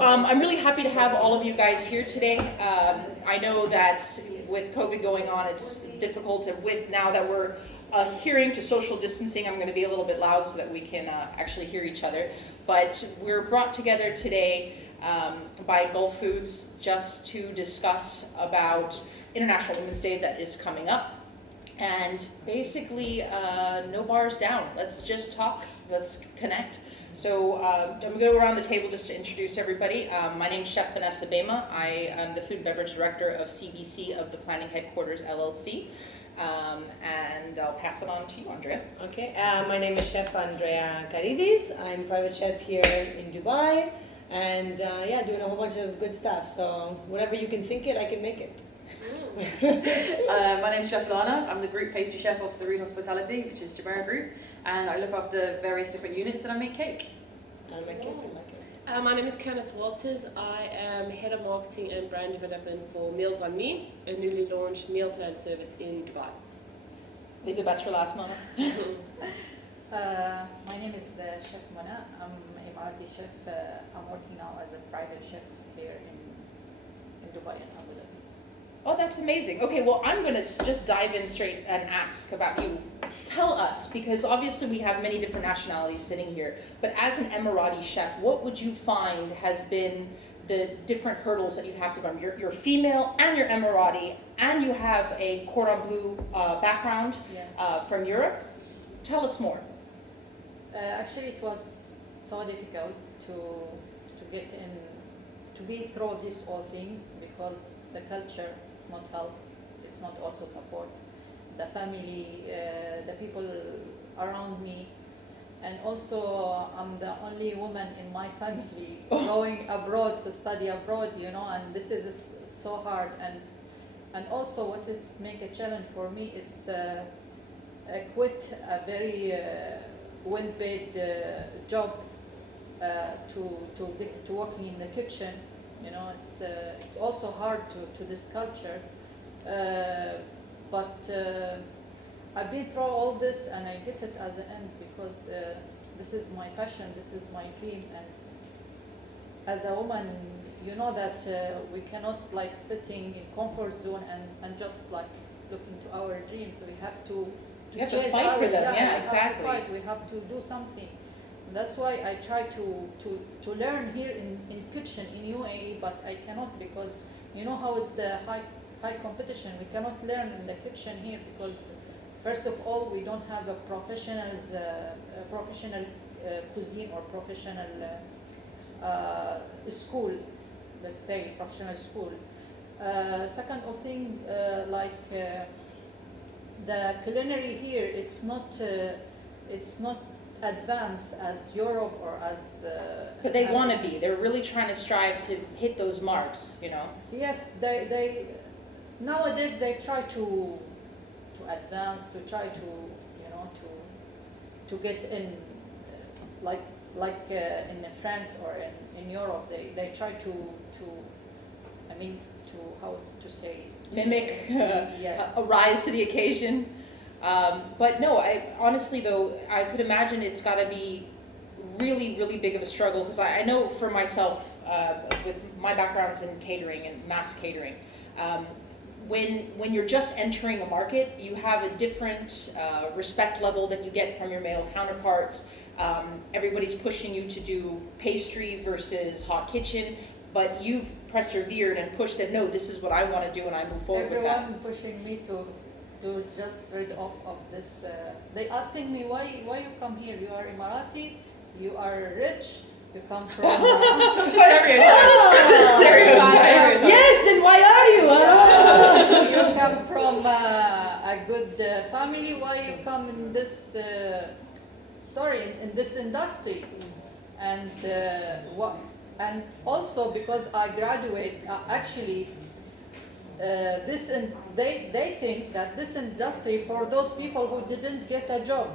I'm really happy to have all of you guys here today. I know that with COVID going on, it's difficult, and with now that we're adhering to social distancing, I'm going to be a little bit loud so that we can actually hear each other. But we're brought together today by Gulf Foods just to discuss about International Women's Day that is coming up. And basically, no bars down. Let's just talk. Let's connect. So I'm going to go around the table just to introduce everybody. My name is Chef Vanessa Bema. I am the Food and Beverage Director of CBC of the Planning Headquarters LLC. And I'll pass it on to you, Andrea. Okay, my name is Chef Andrea Caridis. I'm private chef here in Dubai. And doing a whole bunch of good stuff. So whatever you can think it, I can make it. My name is Chef Lana. I'm the Group Pastry Chef of Serene Hospitality, which is Jabera Group, and I look after various different units and I make cake. I like it. My name is Candice Walters. I am Head of Marketing and Brand Development for Meals on Me, a newly launched meal plan service in Dubai. Leave the best for last, Mona. My name is Chef Mona. I'm a Emirati chef. I'm working now as a private chef here in Dubai and Abu Dhabi. Oh, that's amazing. Okay, well, I'm going to just dive in straight and ask about you. Tell us, because obviously we have many different nationalities sitting here, but as an Emirati chef, what would you find has been the different hurdles that you'd have to go? You're female and you're Emirati, and you have a cordon bleu background from Europe. Tell us more. Actually, it was so difficult to get in, to be through these all things, because the culture, it's not help, it's not also support. The family, the people around me, and also I'm the only woman in my family going abroad to study abroad, and this is so hard. And also what it's make a challenge for me, it's quit a very well-paid job to get to working in the kitchen. It's also hard to this culture, but I've been through all this and I get it at the end, because this is my passion, this is my dream. And as a woman, you know that we cannot like sitting in comfort zone and just like looking to our dreams. We have to You have to fight for them, yeah, exactly. We have to do something. That's why I try to learn here in kitchen in UAE, but I cannot, because you know how it's the high competition. We cannot learn in the kitchen here, because first of all we don't have a professional cuisine or professional school, let's say professional school. Second of thing, the culinary here, it's not advanced as Europe or as But they want to be. They're really trying to strive to hit those marks, Yes, they nowadays they try to advance, to try to to get in like in France or in Europe. They try to how to say, mimic yes. a rise to the occasion. But no, honestly though, I could imagine it's got to be really, really big of a struggle, because I know for myself, with my backgrounds in catering and mass catering, when you're just entering a market, you have a different respect level that you get from your male counterparts. Everybody's pushing you to do pastry versus hot kitchen, but you've persevered and pushed, said, no, this is what I want to do, and I move forward with that. Everyone pushing me to just rid off of this. They asking me, why you come here? You are Emirati, you are rich, you come from Stereotype. Yes, then why are you? you come from a good family. Why you come in this in this industry? And and also because I graduate actually. They think that this industry for those people who didn't get a job.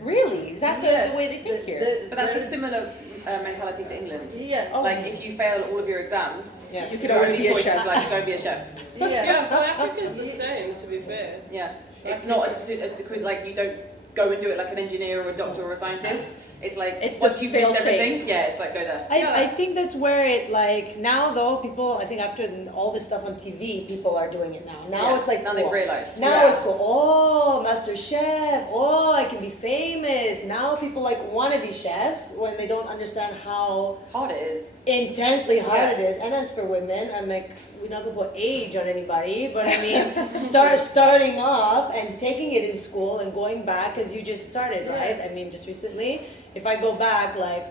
Really? Is that the way they think here? But that's a similar mentality to England. Yeah. Like if you fail all of your exams, you could always be a chef. Like go be a chef. Yeah, South Africa is the same, to be fair. Yeah, it's not like you don't go and do it like an engineer or a doctor or a scientist. It's like, It's once the you've missed fail-safe. everything, yeah, it's like, go there. I think that's where it, like, now though, people, I think after all this stuff on TV, people are doing it now. Now Yeah, it's like, now cool. they've realised. Now Yeah. it's cool. Oh, Master Chef. Oh, I can be famous. Now people like want to be chefs when they don't understand how Hard it is. intensely hard Yeah. it is. And as for women, I'm like, we're not gonna put age on anybody, but I mean, starting off and taking it in school and going back because you just started, right? Yes. I mean, just recently. If I go back, like,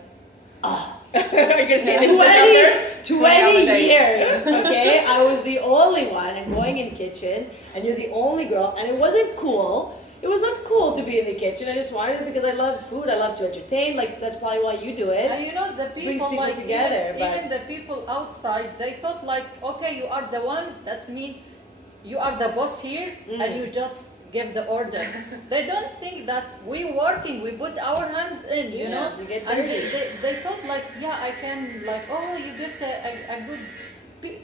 You're gonna say Yeah. something out there? 20 days. years, okay? I was the only one and going in kitchens, and you're the only girl, and it wasn't cool. It was not cool to be in the kitchen. I just wanted it because I love food. I love to entertain. Like, that's probably why you do it. And you know, the Brings people people like together, but- even the people outside, they thought like, okay, you are the one. That's me. You are the boss here, and you just give the orders. They don't think that we working. We put our hands in. You Yeah, know, you get and dirty. they thought like, yeah, I can like, oh, you get a good.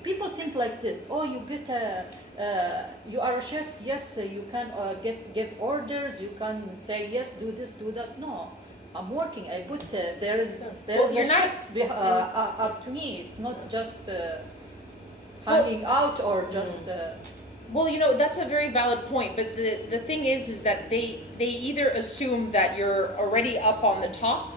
People think like this. Oh, you get a. You are a chef. Yes, you can give orders. You can say yes, do this, do that. No, I'm working. I put there is Well, you're a not- chefs up to me. It's not just hanging out or just. Well, you know, that's a very valid point, but the thing is that they either assume that you're already up on the top,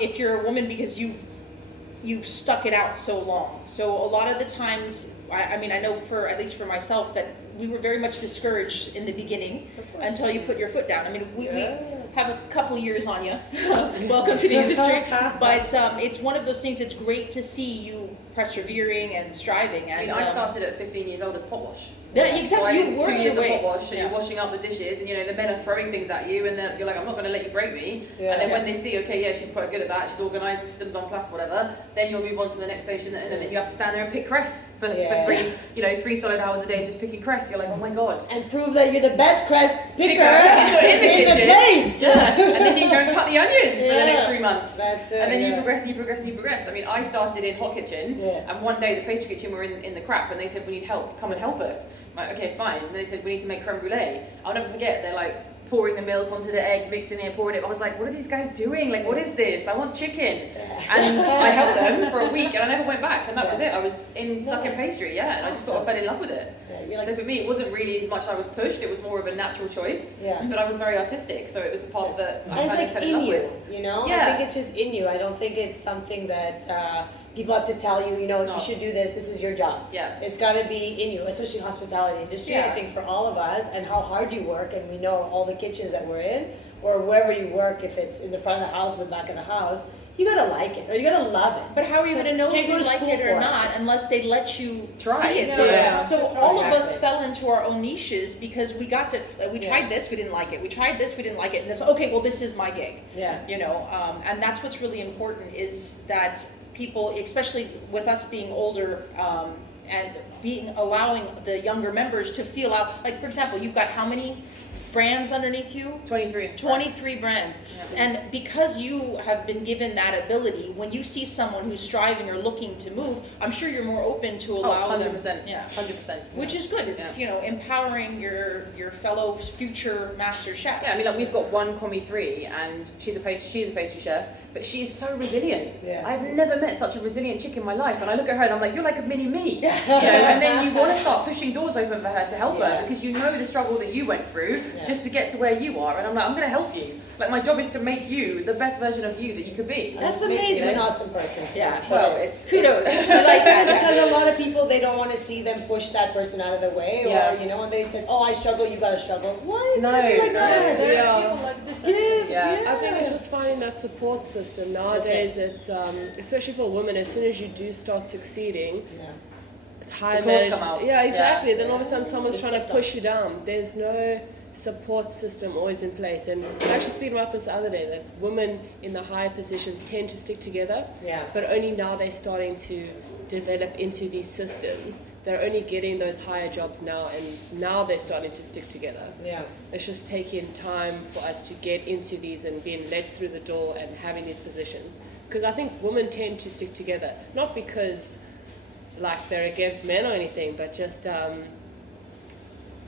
if you're a woman, because you've stuck it out so long. So a lot of the times, I mean, I know for, at least for myself, that we were very much discouraged in the beginning until you put your foot down. I mean, we have a couple years on you. Welcome to the industry. But it's one of those things, it's great to see you persevering and striving. I And mean, I started at 15 years old as pot wash. Yeah, So exactly. I You did 2 worked years your of way. pot wash, and Yeah. you're washing up the dishes, and you know the men are throwing things at you, and then you're like, I'm not going to let you break me. Yeah. And then when they see, okay, yeah, she's quite good at that, she's organised systems on class, whatever, then you'll move on to the next station, and then you have to stand there and pick cress for Yeah. 3 solid hours a day just picking cress. You're like, oh my god. And prove that you're the best crest picker in the in the kitchen. place. Yeah. And then you go and cut the onions for the next Yeah. 3 months. That's it. And then you yeah. progress and you progress and you progress. I mean, I started in hot kitchen, Yeah. and one day the pastry kitchen were in the crap, and they said, we need help, come and help us. I'm like, okay, fine. And they said, we need to make creme brulee. I'll never forget, they're like pouring the milk onto the egg, mixing it, pouring it. I was like, what are these guys doing? Like, what is this? I want chicken. And I helped them for a week, and I never went back, and that was it. I was stuck in pastry, yeah, and I just sort of fell in love with it. Yeah, you're So like, for me, it wasn't really as much I was pushed, it was more of a natural choice. Yeah. But I was very artistic, so it was a path that I and it's kind of like fell in in love you, with. you know? I Yeah. think it's just in you. I don't think it's something that people have to tell you, you know, No. you should do this is your job. Yeah. It's got to be in you, especially hospitality industry. I Yeah. think for all of us, and how hard you work, and we know all the kitchens that we're in, or wherever you work, if it's in the front of the house, but back of the house, you gotta like it, or you gotta love it. But how are you So going to know can't if go you to like school it or for it. not unless they let you Try see it. it? So, Yeah. so all of us Exactly. fell into our own niches because we got to, like, we Yeah. tried this, we didn't like it. We tried this, we didn't like it. And this, okay, well, this is my gig. Yeah. You know, and that's what's really important is that people, especially with us being older, and allowing the younger members to feel out, like, for example, you've got how many brands underneath you? 23. 23 brands. Yeah. And because you have been given that ability, when you see someone who's striving or looking to move, I'm sure you're more open to allow Oh, them. 100%. Yeah. 100%. Which is good. It's, you know, empowering your fellow future master chef. Yeah, I mean, like we've got one Commie 3, and she's a pastry chef, but she is so resilient. Yeah. I've never met such a resilient chick in my life, and I look at her and I'm like, you're like a mini me. You know, and then you want to start pushing doors open for her to help Yeah. her because you know the struggle that you went through Yeah. just to get to where you are, and I'm like, I'm going to help you. Like, my job is to make you the best version of you that you could be. That's And it makes you amazing. an awesome person too. Yeah, for well, this. it's Kudos. I like that because a lot of people, they don't want to see them push that person out of the way, or Yeah. you know, and they say, "Oh, I struggle, you gotta struggle." Why? No, Gotta be like no. that? There Yeah. are people like this. Yeah. I think it's just finding that support system. Nowadays, it's especially for women, as soon as you do start succeeding, Yeah. higher The claws management. come out. Yeah, exactly. Yeah. Then all of a sudden, someone's They trying to step push you down. There's no support system always in place. And I actually speaking about this the other day, that women in the higher positions tend to stick together, Yeah. but only now they're starting to develop into these systems. They're only getting those higher jobs now, and now they're starting to stick together. Yeah. It's just taking time for us to get into these and being led through the door and having these positions. Because I think women tend to stick together, not because like they're against men or anything, but just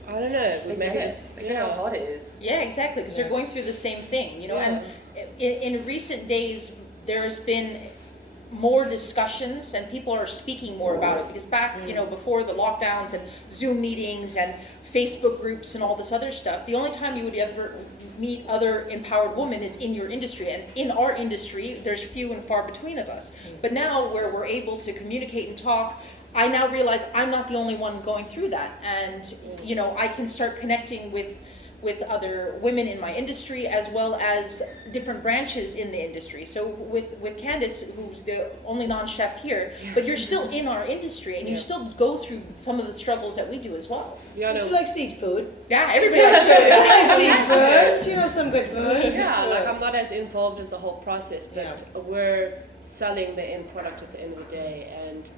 I don't know. They Maybe get it. just They get how hard it is. Yeah, exactly, because Yeah. they're going through the same thing, you know, Yeah. and in recent days, there's been more discussions and people are speaking more about it, because back, before the lockdowns and Zoom meetings and Facebook groups and all this other stuff, the only time you would ever meet other empowered women is in your industry, and in our industry there's few and far between of us. But now, where we're able to communicate and talk, I now realize I'm not the only one going through that, and I can start connecting with other women in my industry, as well as different branches in the industry. So with Candace, who's the only non-chef here, but you're still in our industry, and you still go through some of the struggles that we do as well. Yeah, She no, likes to eat food. Yeah, everybody likes She food. likes to eat food. She knows some good food. yeah, like I'm not as involved as the whole process, but we're selling the end product at the end of the day, and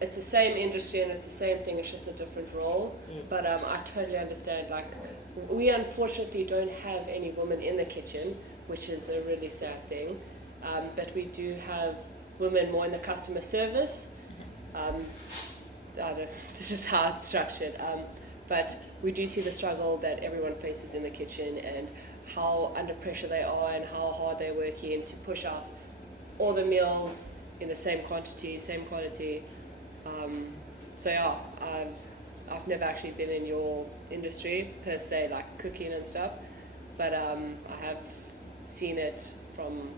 it's the same industry and it's the same thing, it's just a different role. But I totally understand, like, we unfortunately don't have any women in the kitchen, which is a really sad thing. But we do have women more in the customer service. I don't know, it's just how it's structured. But we do see the struggle that everyone faces in the kitchen, and how under pressure they are, and how hard they're working to push out all the meals in the same quantity, same quality. So yeah, I've never actually been in your industry per se, like cooking and stuff, but I have seen it from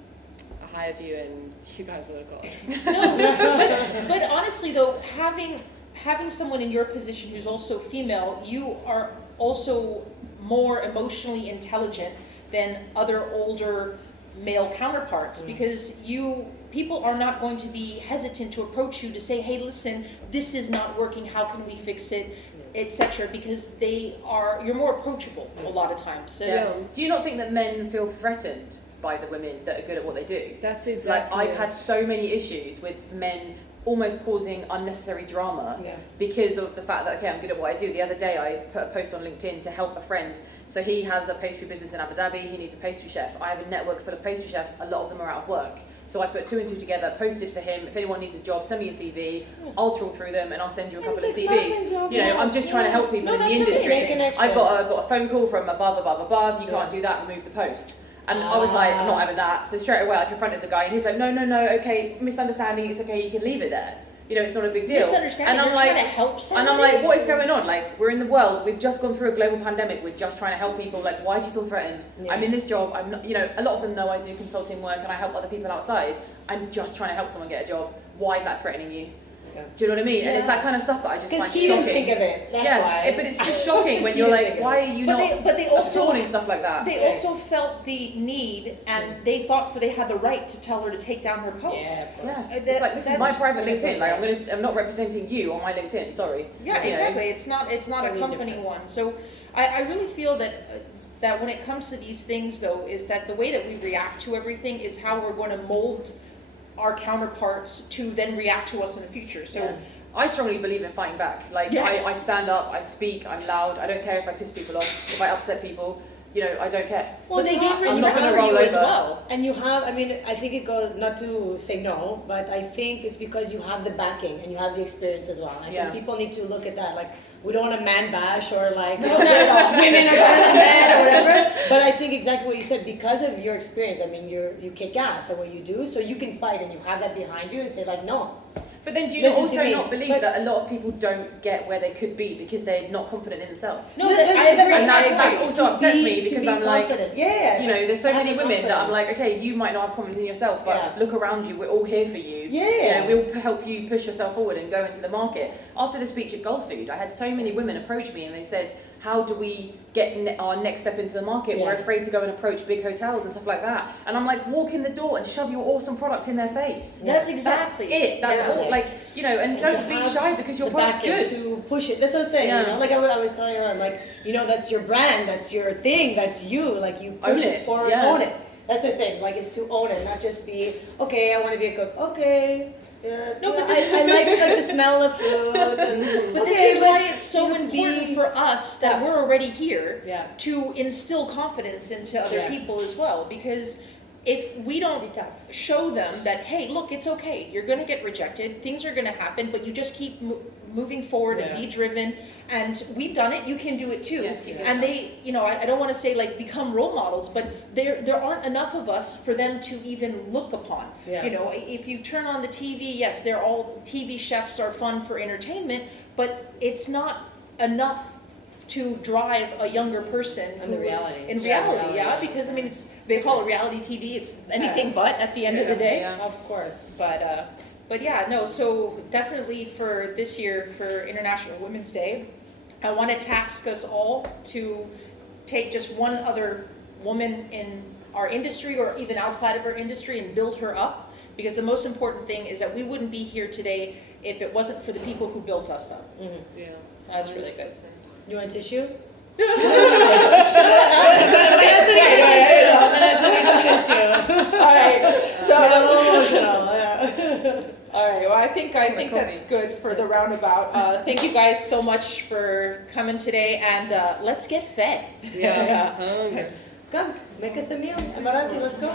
a higher view, and you guys work hard. But honestly though, having someone in your position who's also female, you are also more emotionally intelligent than other older male counterparts, because people are not going to be hesitant to approach you to say, hey, listen, this is not working, how can we fix it, etc., because you're more approachable a lot of times. So Yeah. Do you not think that men feel threatened by the women that are good at what they do? That's exactly Like, I've had so many issues with men almost causing unnecessary drama because of the fact that, okay, I'm good at what I do. The other day I put a post on LinkedIn to help a friend. So he has a pastry business in Abu Dhabi, he needs a pastry chef. I have a network full of pastry chefs, a lot of them are out of work. So I put 2 and 2 together, posted for him, if anyone needs a job, send me a CV, I'll trawl through them and I'll send you a couple of CVs. I'm just trying to help people in the industry. I got a phone call from above, you can't do that, remove the post. And I was like, I'm not having that. So straight away I confronted the guy, and he's like, no, okay, misunderstanding, it's okay, you can leave it there. It's not a big deal. misunderstanding, And you're trying to help somebody. And I'm like, what is going on? Like, we're in the world, we've just gone through a global pandemic, we're just trying to help people. Like, why do you feel threatened? I'm in this job, I'm not, a lot of them know I do consulting work and I help other people outside. I'm just trying to help someone get a job. Why is that threatening you? Do you know what I mean? And it's that kind of stuff that I just find Because shocking. he didn't think of it. That's why. But it's just shocking when you're like, why are you But they also applauding stuff like that? They also felt the need, and they thought they had the right to tell her to take down her post. Yeah, of course. Yeah, it's like, this is my private LinkedIn. Like, I'm not representing you on my LinkedIn. Sorry. Yeah, exactly. It's not Totally a company different. one. So I really feel that when it comes to these things, though, is that the way that we react to everything is how we're going to mold our counterparts to then react to us in the future. So. I strongly believe in fighting back. Like, I stand up, I speak, I'm loud. I don't care if I piss people off, if I upset people. I don't care. Well, they gain I'm not respect gonna for roll you as over. well. And you have, I think it goes, not to say no, but I think it's because you have the backing and you have the experience as well. I think people need to look at that. Like, we don't want to man bash or like, women are better than men or whatever. But I think exactly what you said, because of your experience, you kick ass at what you do, so you can fight and you have that behind you and say like, no. But then do you Listen to also me. not believe that a lot of people don't get where they could be because they're not confident in themselves? No, I agree. And I that agree. also upsets me because I'm like, confident. there's so Have many the women that I'm like, confidence. okay, you might not have confidence in yourself, but look around you, we're all here for you. We'll help you push yourself forward and go into the market. After the speech at Gulfood, I had so many women approach me and they said, how do we get our next step into the market? We're afraid to go and approach big hotels and stuff like that. And I'm like, walk in the door and shove your awesome product in their face. That's exactly That's it. That's all. Like, and don't to be have shy because your the product's backing good. to push it. That's what I'm saying. Like I was telling her, like, that's your brand, that's your thing, that's you. Like, you push Own it it, forward, own it. That's the thing. Like, is to own it, not just be okay. I want to be a cook. Okay. No, but I like the smell of food. And, But okay, this is but, why it's so to important be- for us that we're already here Yeah. to instill confidence into other Yeah. people as well, because if we Be don't tough. show them that, hey, look, it's okay, you're gonna get rejected, things are gonna happen, but you just keep moving forward and be driven, and we've done it, you can do it too. Yeah. And they, you know, I don't wanna say like become role models, but there aren't enough of us for them to even look upon. Yeah. You know, if you turn on the TV, yes, they're all, TV chefs are fun for entertainment, but it's not enough to drive a younger person In the who- reality. in Yeah, reality, yeah, reality. because I mean, they call it reality TV, it's anything but at the end of the day. Yeah. Of course. But yeah, no, so definitely for this year, for International Women's Day, I want to task us all to take just one other woman in our industry or even outside of our industry and build her up. Because the most important thing is that we wouldn't be here today if it wasn't for the people who built us up. Yeah. That's really good. You want a tissue? All right, so. All right, well, I think that's good for the roundabout. Thank you guys so much for coming today, and let's get fed. Yeah. Hungry. Come, make us a meal. Amarante, let's go.